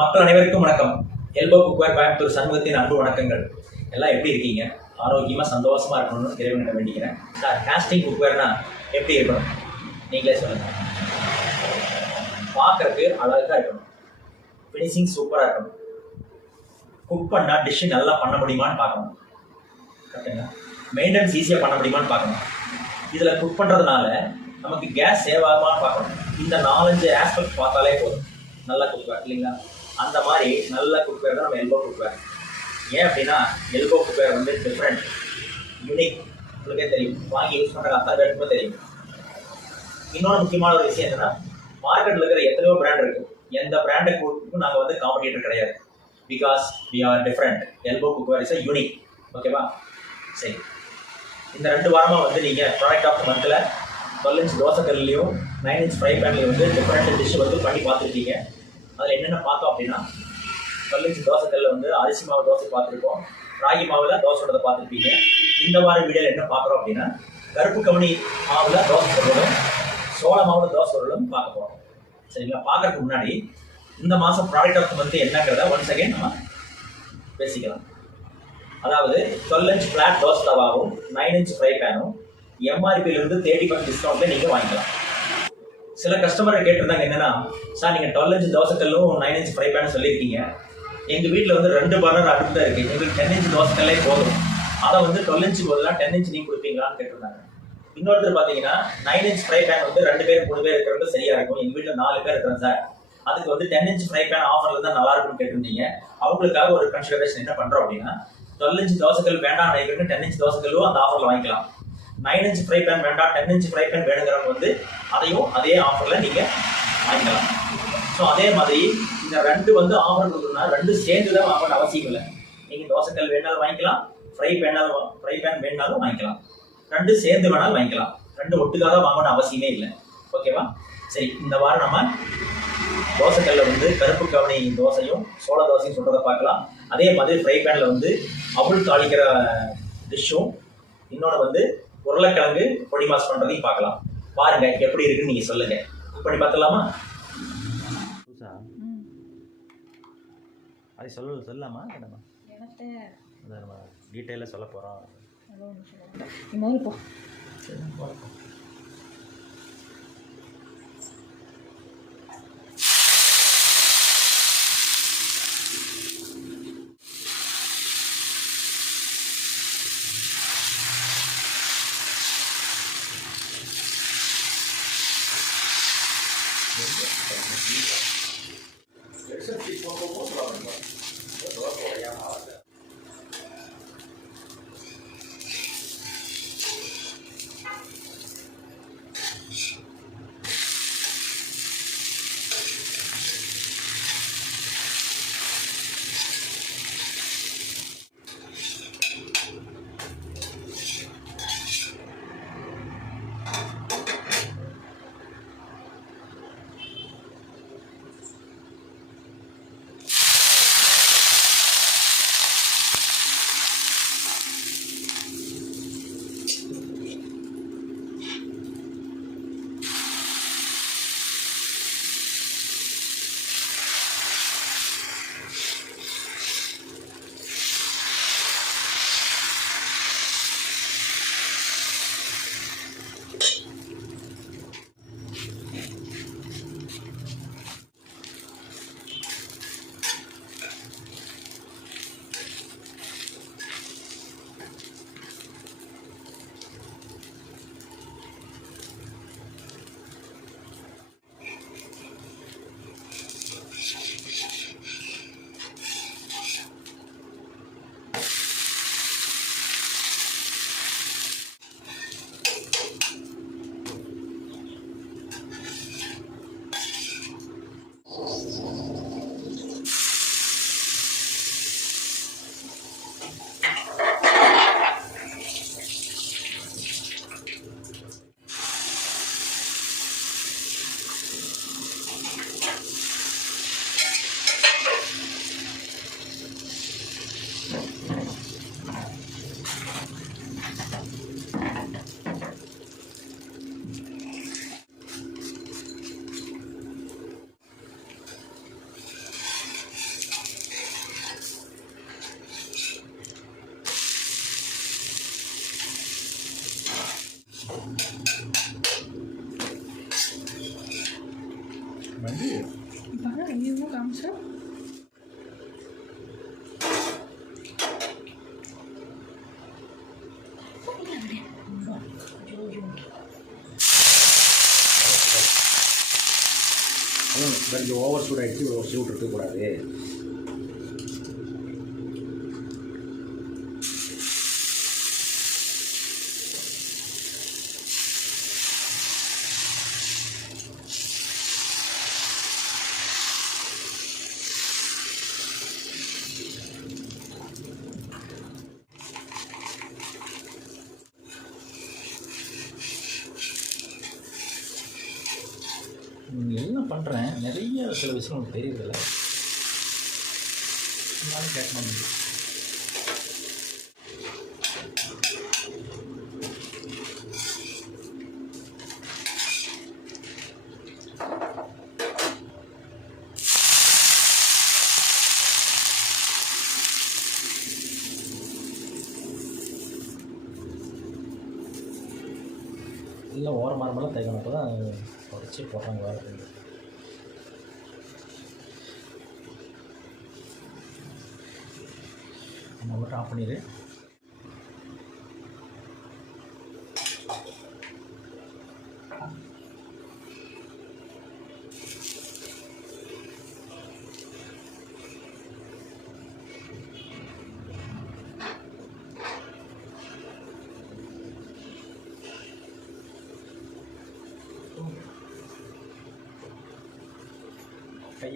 மக்கள் அனைவருக்கும் வணக்கம். எல்போ குக்வேர் கோயம்புத்தூர் சண்முகத்தின் அன்பு வணக்கங்கள். எல்லாம் எப்படி இருக்கீங்க? ஆரோக்கியமாக சந்தோஷமாக இருக்கணும்னு இறைவனை வேண்டிக்கிறேன். சார், காஸ்டிங் குக்வேர்னா எப்படி இருக்கணும் நீங்களே சொல்லுங்கள். பார்க்கறதுக்கு அழகாக இருக்கணும், ஃபினிஷிங் சூப்பராக இருக்கணும், குக் பண்ணால் டிஷ்ஷு நல்லா பண்ண முடியுமான்னு பார்க்கணும். கரெக்டுங்க. மெயின்டெனன்ஸ் ஈஸியாக பண்ண முடியுமான்னு பார்க்கணும். இதில் குக் பண்ணுறதுனால நமக்கு கேஸ் சேவ் ஆகுமான்னு பார்க்கணும். இந்த 4-5 ஆஸ்பெக்ட் பார்த்தாலே போதும் நல்ல குக்வேர் இல்லைங்களா? அந்த மாதிரி நல்ல குக்வேர் தான் நம்ம எல்போ குக்வேர். ஏன் அப்படின்னா எல்போ குக்வேர் வந்து டிஃப்ரெண்ட், யூனிக். உங்களுக்கே தெரியும், வாங்கி யூஸ் பண்ணுற அத்தனை பேருக்குமே தெரியும். இன்னொரு முக்கியமான ஒரு விஷயம் என்னன்னா, மார்க்கெட்டில் இருக்கிற எத்தனையோ பிராண்ட் இருக்குது. எந்த பிராண்டை குக்கும் நாங்கள் வந்து காம்படிட்டர் கிடையாது. Because we are different. Elbo cookware is unique. ஓகேவா? சரி, இந்த 2 வாரமாக வந்து நீங்கள் ப்ராடக்ட் ஆஃப் த மந்தில் 12 இன்ச் தோசைக்கல்லையும் 9 இன்ச் ஃப்ரை பேன்லையும் வந்து டிஃப்ரெண்ட் டிஷ் வந்து பண்ணி பார்த்துருக்கீங்க. அதில் என்னென்ன பார்த்தோம் அப்படின்னா, 12 இன்ச் தோசைக்கல்லில் வந்து அரிசி மாவு தோசை பார்த்துருக்கோம், ராகி மாவில் தோசை விடுறதை பார்த்துருப்பீங்க. இந்த வார வீடியோவில் என்ன பார்க்குறோம் அப்படின்னா, கருப்பு கவனி மாவில் தோசை பொருளும் சோள மாவில் தோசை பொருளும் பார்க்க போகிறோம். சரிங்களா? பார்க்கறதுக்கு முன்னாடி இந்த மாதம் ப்ராடக்ட் ஆஃப் த மந்த் என்னங்கிறத ஒன்ஸ் அகைன் நம்ம பேசிக்கலாம். அதாவது 12 இன்ச் ஃப்ளாட் தோசை தவாவும் 9 இன்ச் ஃப்ரை பேனும் எம்ஆர்பியிலிருந்து 30% டிஸ்கவுண்ட்டில் நீங்கள் வாங்கிக்கலாம். சில கஸ்டமரை கேட்டிருந்தாங்க என்னன்னா, சார் நீங்கள் 12 இன்ச் தோசைக்கல்லும் 9 இன்ச் ஃப்ரை பேனும் சொல்லியிருக்கீங்க, எங்கள் வீட்டில் வந்து 2 பர்னர் அடுப்பு தான் இருக்குது, எங்களுக்கு 10 இன்ச் தோசைக்கல்லே போதும், அதை வந்து 12 இன்ச் போதெல்லாம் 10 இன்ச் நீங்கள் கொடுப்பீங்களான்னு கேட்டிருந்தாங்க. இன்னொருத்தர் பார்த்தீங்கன்னா 9 இன்ச் ஃப்ரை பேன் வந்து 2 பேர் 3 பேர் இருக்கிறது சரியாக இருக்கும், எங்கள் வீட்டில் 4 பேர் இருக்கிறோம் சார், அதுக்கு வந்து 10 இன்ச் ஃப்ரை பேன் ஆஃபரில் தான் நல்லா இருக்கும்னு கேட்டிருந்தீங்க. அவங்களுக்காக ஒரு கன்சிடரேஷன் என்ன பண்ணுறோம் அப்படின்னா, 12 இன்ச் தோசைக்கல் வேண்டாம் நினைக்கிறேன், 10 இன்ச் தோசைக்கல்லும் அந்த ஆஃபரில் வாங்கிக்கலாம். 9 இன்ச் ஃப்ரை பேன் வேண்டாம், 10 இன்ச் ஃப்ரை பேன் வேணுங்கிறவங்க வந்து அதையும் அதே ஆஃபரில் நீங்கள் வாங்கிக்கலாம். ஸோ அதே மாதிரி இந்த 2 வந்து ஆஃபர் கொடுக்கணும்னா 2 சேர்ந்து தான் வாங்கணும் அவசியம் இல்லை. நீங்கள் தோசைக்கல் வேணாலும் வாங்கிக்கலாம், ஃப்ரை பேன் வேணாலும் வாங்கிக்கலாம், 2 சேர்ந்து வேணாலும் வாங்கிக்கலாம். 2 ஒட்டுக்காக தான் வாங்கணும் அவசியமே இல்லை. ஓகேவா? சரி, இந்த வாரம் நம்ம தோசைக்கல்ல வந்து கருப்பு கவனி தோசையும் சோள தோசையும் சொல்கிறத பார்க்கலாம். அதே மாதிரி ஃப்ரை பேனில் வந்து அவுள் தாளிக்கிற டிஷ்ஷும், இன்னொன்று வந்து உருளைக்கிழங்கு பொடி மாஸ் பண்ணுறதையும் பார்க்கலாம். பாருங்க எப்படி இருக்குன்னு நீங்கள் சொல்லுங்க. பண்ணி பார்த்துலாமா? அது சொல்லலாமா? நம்ம டீட்டெயிலாக சொல்ல போகிறோம். காமிச்சு. கொஞ்சம் ஓவர் சூட் ஆகிடுச்சு, ஒரு சூட் இருக்கக்கூடாது. எல்லாம் பண்ணுறேன், நிறைய சில விஷயம் எனக்கு தெரியறதில்ல. இருந்தாலும் கேட்கணும். எல்லாம் ஓரமாரமெல்லாம் தைக்கணும், அப்போ தான் உடச்சி போடுறாங்க வேறு. நம்ம மட்டும் ஆஃப் பண்ணிடு. கை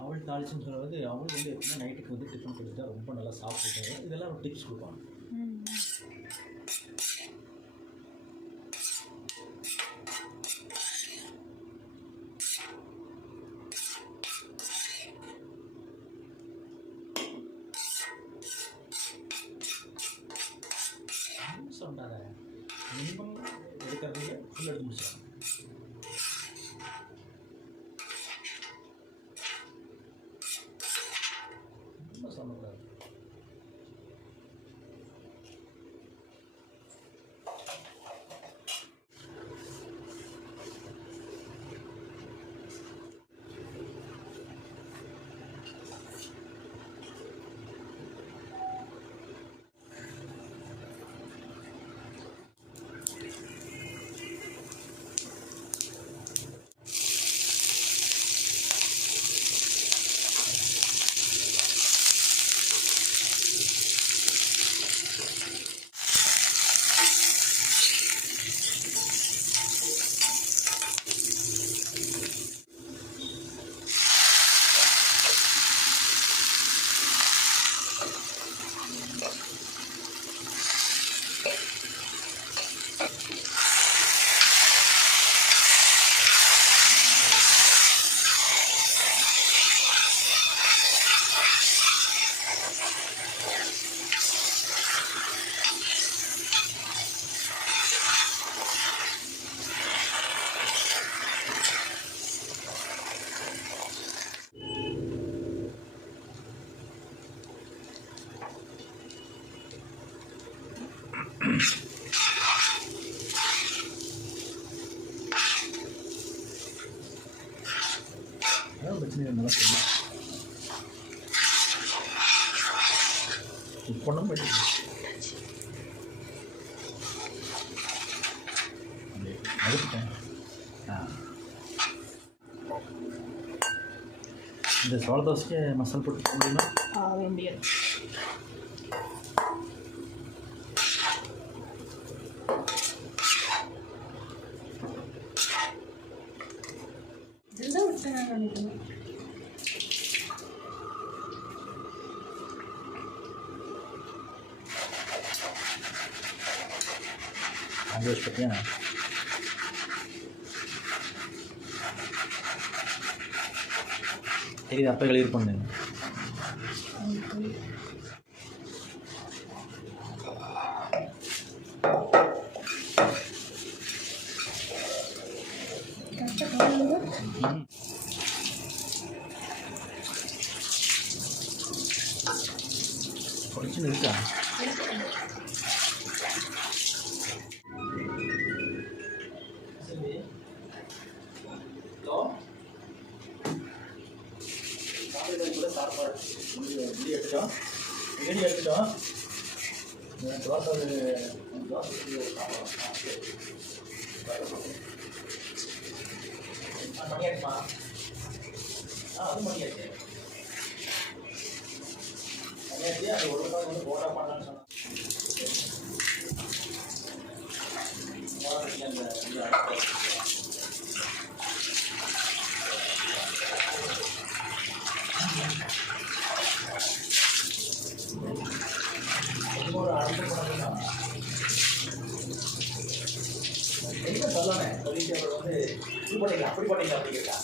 அவள் தாளிச்சுன்னு சொல்கிறது, அவள் வந்து எப்படின்னா நைட்டுக்கு வந்து டிஃபன் கொடுத்துட்டா ரொம்ப நல்லா சாப்பிட்டுருக்காங்க. இதெல்லாம் ஒரு டிப்ஸ் கொடுப்பாங்க. சொன்னார மினிமம் எடுக்கிறதுல ஃபுல் எடுத்து முடிச்சாங்க. ரொம்ப சொன்னக்கூடாது. நல்லா சொல்லு இப்பொன்னும் போயிட்டு அதுக்கிட்டேன். இந்த சோள தோசைக்கு மசாலா போட்டு போட முடியுமா? முடியாது. இதுதான் விட்டேன் நினைக்கிறேன். அங்கே வச்சு பார்த்தியா? தெரியுது அப்போ கிளியர் பண்ணு. குறைச்சின்னு இருக்கா? எடுத்துட்டோம் மணியாச்சுமா? அது மணியாச்சு அது ஒரு ரூபாய் வந்து போட்டா பண்ணலான்னு சொன்னாங்க. ஒரு அடுத்த பண்ணா என்ன சொல்லணே சொல்லிட்டு அவர் வந்து இது பண்ணிக்கலாம் அப்படி பண்ணிக்கலாம் அப்படி கேட்டா.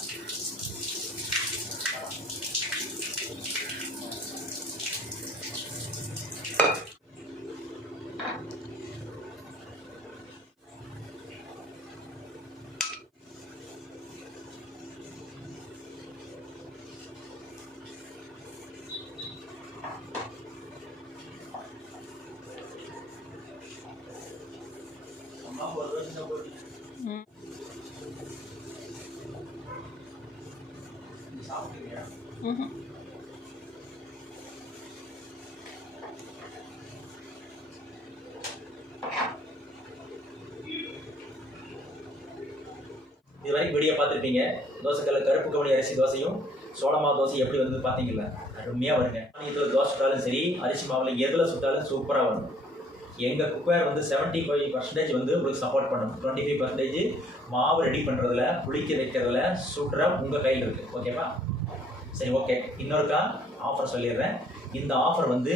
அம்மா ஒரு வருஷம் போட்டு சாப்பிட்டீங்க? இது வரைக்கும் வீடியோ பார்த்துருப்பீங்க. தோசைக்கல்ல கருப்பு கவுனி அரிசி தோசையும் சோளமா தோசை எப்படி வந்து பார்த்தீங்களா? அருமையாக வருங்க. இதில் தோசை சுட்டாலும் சரி, அரிசி மாவில் எதில் சுட்டாலும் சூப்பராக வரும். எங்கள் குக்கர் வந்து 75% வந்து உங்களுக்கு சப்போர்ட் பண்ணும். 25% மாவு ரெடி பண்ணுறதுல, புளிக்க வைக்கிறதுல, சுடுற உங்கள் கையில் இருக்குது. ஓகேவா? சரி, ஓகே. இன்னொருக்கா ஆஃபர் சொல்லிடுறேன். இந்த ஆஃபர் வந்து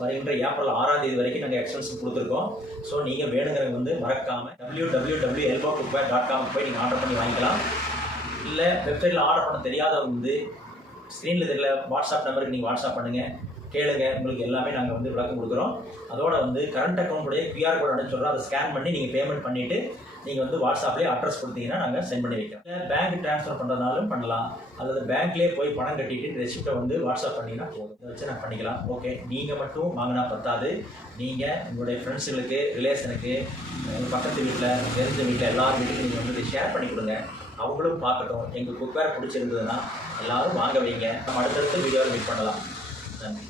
வருகின்ற ஏப்ரல் 6ஆம் தேதி வரைக்கும் நாங்கள் எக்ஸ்டென்ஷன் கொடுத்துருக்கோம். ஸோ நீங்கள் வேணுங்கிறவங்க வந்து மறக்காமல் www.elbowcookware.com போய் நீங்கள் ஆர்டர் பண்ணி வாங்கிக்கலாம். இல்லை வெப்சைட்டில் ஆர்டர் பண்ண தெரியாதவங்க வந்து ஸ்க்ரீனில் தெரியல வாட்ஸ்அப் நம்பருக்கு நீங்கள் வாட்ஸ்அப் பண்ணுங்கள், கேளுங்க. உங்களுக்கு எல்லாமே நாங்கள் வந்து விளக்கம் கொடுக்குறோம். அதோட வந்து கரண்ட் அக்கௌண்ட்டுடைய QR கோட் அனுப்பிச்சுடுறோம். அதை ஸ்கேன் பண்ணி நீங்கள் பேமெண்ட் பண்ணிவிட்டு நீங்கள் வந்து வாட்ஸ்அப்லேயே அட்ரஸ் கொடுத்தீங்கன்னா நாங்கள் சென்ட் பண்ணி வைக்கிறோம். இல்லை பேங்க் ட்ரான்ஸ்ஃபர் பண்ணுறதுனாலும் பண்ணலாம். அல்லது பேங்க்லேயே போய் பணம் கட்டிட்டு ரெசிப்டை வந்து வாட்ஸ்அப் பண்ணிங்கன்னா போதும். இதை வச்சு நான் பண்ணிக்கலாம். ஓகே, நீங்கள் மட்டும் வாங்கினா பத்தாது. நீங்கள் உங்களுடைய ஃப்ரெண்ட்ஸுகளுக்கு, ரிலேஷனுக்கு, எங்கள் பக்கத்து வீட்டில், தெரிஞ்ச வீட்டில் எல்லார் வீட்டுக்கும் நீங்கள் வந்து ஷேர் பண்ணி கொடுங்க. அவங்களும் பார்க்கட்டும். எங்கள் குக்கரை பிடிச்சிருந்ததுன்னா எல்லோரும் வாங்க வைங்க. நம்ம அடுத்தடுத்து வீடியோவில் மீட் பண்ணலாம். நன்றி.